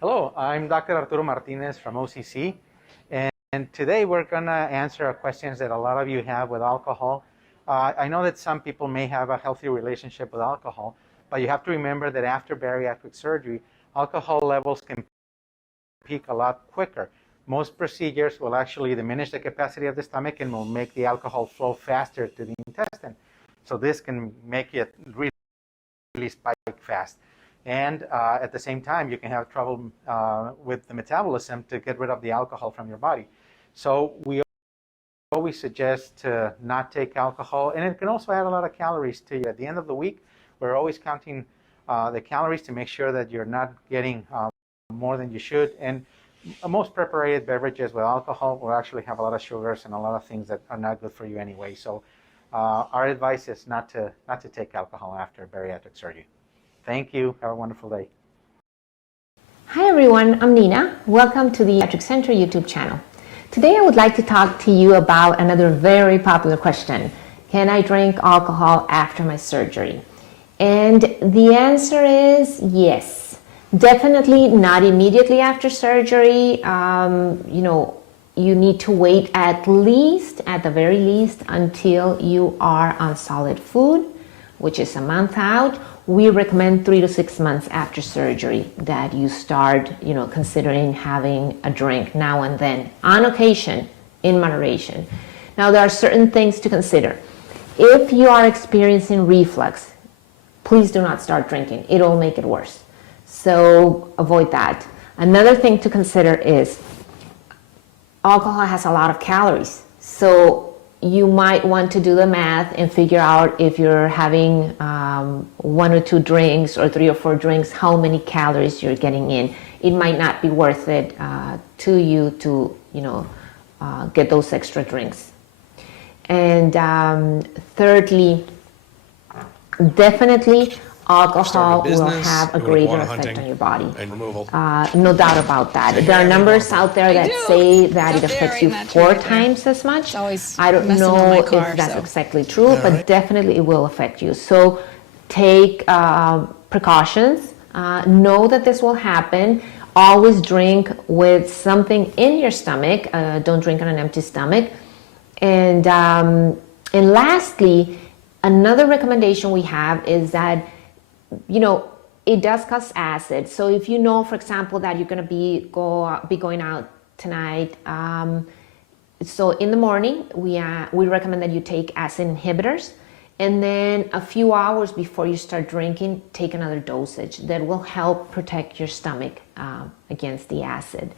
Hello, I'm Dr. Arturo Martinez from OCC, and today we're going to answer questions that a lot of you have with alcohol. I know that some people may have a healthy relationship with alcohol, but you have to remember that after bariatric surgery, alcohol levels can peak a lot quicker. Most procedures will actually diminish the capacity of the stomach and will make the alcohol flow faster to the intestine. So this can make it really spike fast. And at the same time, you can have trouble with the metabolism to get rid of the alcohol from your body. So we always suggest to not take alcohol, and it can also add a lot of calories to you. At the end of the week, we're always counting the calories to make sure that you're not getting more than you should. And most preparated beverages with alcohol will actually have a lot of sugars and a lot of things that are not good for you anyway. So our advice is not to take alcohol after bariatric surgery. Thank you. Have a wonderful day. Hi everyone, I'm Nina. Welcome to the Gastric Center YouTube channel. Today I would like to talk to you about another very popular question. Can I drink alcohol after my surgery? And the answer is yes. Definitely not immediately after surgery. You need to wait at the very least, until you are on solid food, which is a month out. We recommend 3 to 6 months after surgery that you start, considering having a drink now and then, on occasion, in moderation. Now, there are certain things to consider. If you are experiencing reflux, please do not start drinking. It'll make it worse. So avoid that. Another thing to consider is alcohol has a lot of calories. So you might want to do the math and figure out, if you're having 1 or 2 drinks or 3 or 4 drinks, how many calories you're getting in. It might not be worth it to you to get those extra drinks. And thirdly, definitely alcohol will have a greater effect on your body. No doubt about that. There are numbers out there that say that it affects you 4 times as much. I don't know if that's exactly true, but definitely it will affect you. So take precautions. Know that this will happen. Always drink with something in your stomach. Don't drink on an empty stomach. And lastly, another recommendation we have is that it does cause acid. So if you know, for example, that you're going to be going out tonight, so in the morning, we recommend that you take acid inhibitors, and then a few hours before you start drinking, take another dosage that will help protect your stomach against the acid.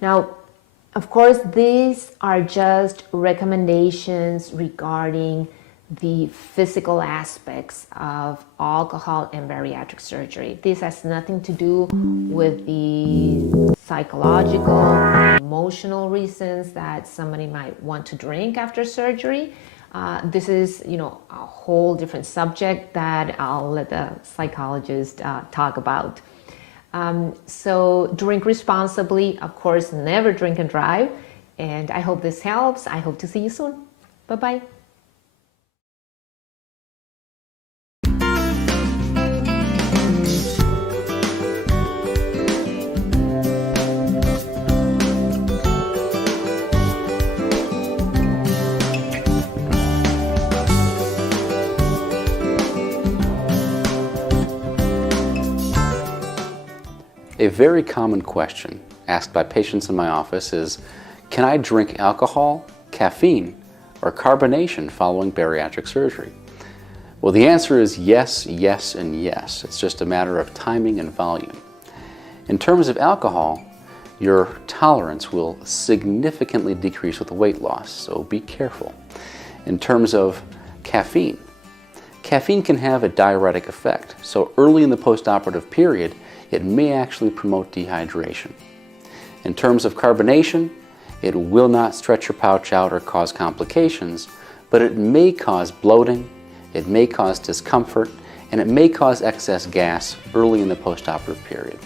Now, of course, these are just recommendations regarding the physical aspects of alcohol and bariatric surgery. This has nothing to do with the psychological, emotional reasons that somebody might want to drink after surgery. This is, a whole different subject that I'll let the psychologist talk about. So drink responsibly. Of course, never drink and drive. And I hope this helps. I hope to see you soon. Bye-bye. A very common question asked by patients in my office is, can I drink alcohol, caffeine, or carbonation following bariatric surgery? Well, the answer is yes, yes, and yes. It's just a matter of timing and volume. In terms of alcohol, your tolerance will significantly decrease with weight loss, so be careful. In terms of caffeine, caffeine can have a diuretic effect, so early in the postoperative period, it may actually promote dehydration. In terms of carbonation, it will not stretch your pouch out or cause complications, but it may cause bloating, it may cause discomfort, and it may cause excess gas early in the postoperative period.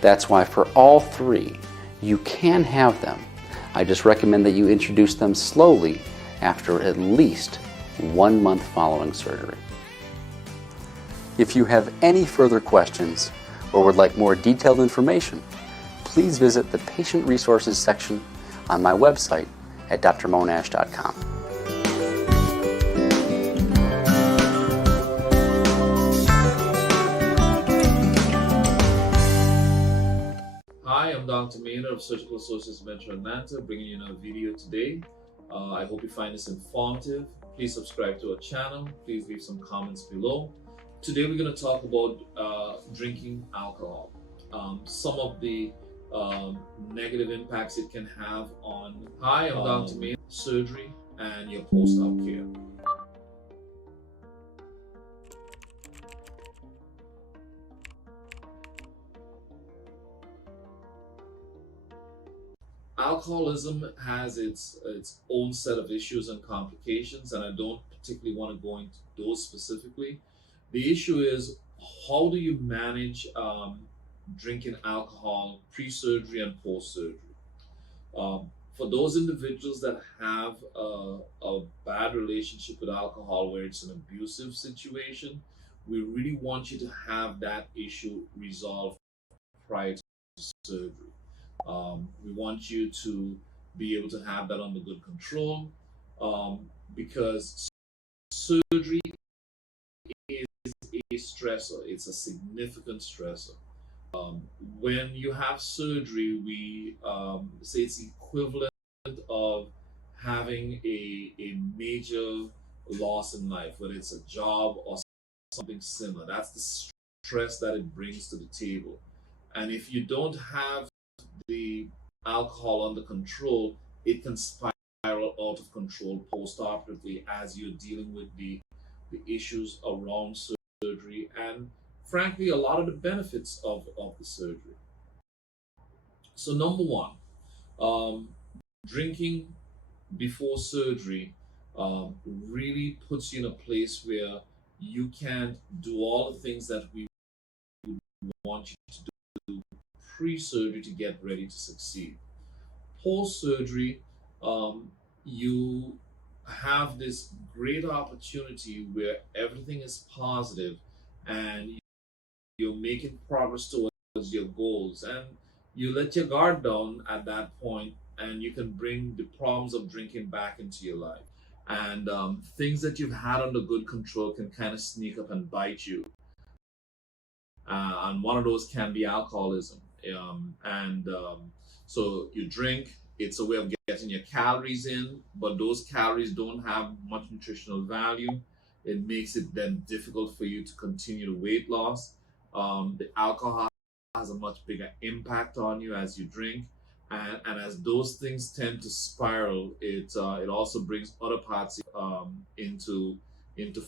That's why for all 3, you can have them. I just recommend that you introduce them slowly after at least 1 month following surgery. If you have any further questions, or would like more detailed information, please visit the Patient Resources section on my website at drmonash.com. Hi, I'm Dr. Maynard of Surgical Associates Metro Atlanta, bringing you another video today. I hope you find this informative. Please subscribe to our channel. Please leave some comments below. Today we're going to talk about drinking alcohol. Some of the negative impacts it can have on Dr. Maynard, surgery and your post-op care. Alcoholism has its own set of issues and complications, and I don't particularly want to go into those specifically. The issue is, how do you manage drinking alcohol pre-surgery and post-surgery? For those individuals that have a bad relationship with alcohol, where it's an abusive situation, we really want you to have that issue resolved prior to surgery. We want you to be able to have that under good control, because surgery is a stressor. It's a significant stressor. When you have surgery, we say it's equivalent of having a major loss in life, whether it's a job or something similar. That's the stress that it brings to the table. And if you don't have the alcohol under control, it can spiral out of control post-operatively as you're dealing with the issues around surgery and, frankly, a lot of the benefits of the surgery. So number one, drinking before surgery really puts you in a place where you can't do all the things that we want you to do pre-surgery to get ready to succeed. Post-surgery, you have this great opportunity where everything is positive and you're making progress towards your goals, and you let your guard down at that point, and you can bring the problems of drinking back into your life. And things that you've had under good control can kind of sneak up and bite you. And one of those can be alcoholism. So you drink, it's a way of getting your calories in, but those calories don't have much nutritional value. It makes it then difficult for you to continue the weight loss. The alcohol has a much bigger impact on you as you drink, and as those things tend to spiral, it also brings other parts into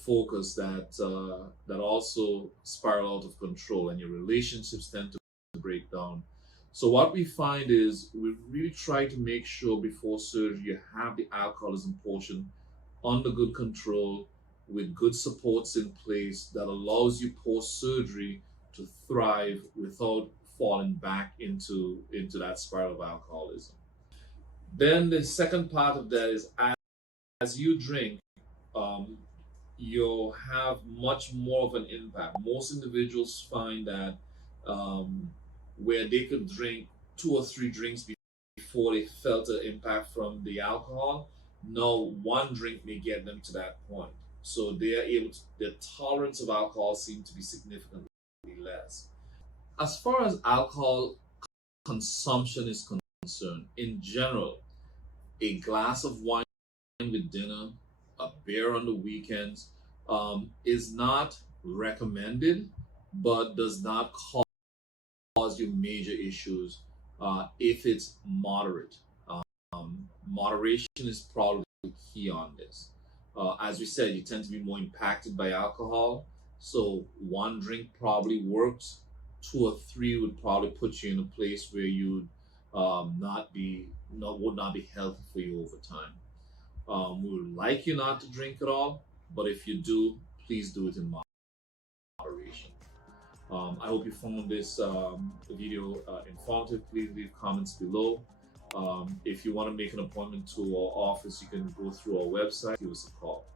focus that also spiral out of control, and your relationships tend to break down. So what we find is we really try to make sure before surgery you have the alcoholism portion under good control with good supports in place that allows you post-surgery to thrive without falling back into that spiral of alcoholism. Then the second part of that is, as you drink, you'll have much more of an impact. Most individuals find that where they could drink 2 or 3 drinks before they felt an impact from the alcohol, now one drink may get them to that point. So their tolerance of alcohol seems to be significantly less. As far as alcohol consumption is concerned, in general, a glass of wine with dinner, a beer on the weekends, is not recommended, but does not cause you major issues if it's moderate. Moderation is probably key on this. As we said, you tend to be more impacted by alcohol, so 1 drink probably works. 2 or 3 would probably put you in a place where you would not be healthy for you over time. We would like you not to drink at all, but if you do, please do it in moderation. I hope you found this video informative. Please leave comments below. If you want to make an appointment to our office, you can go through our website, give us a call.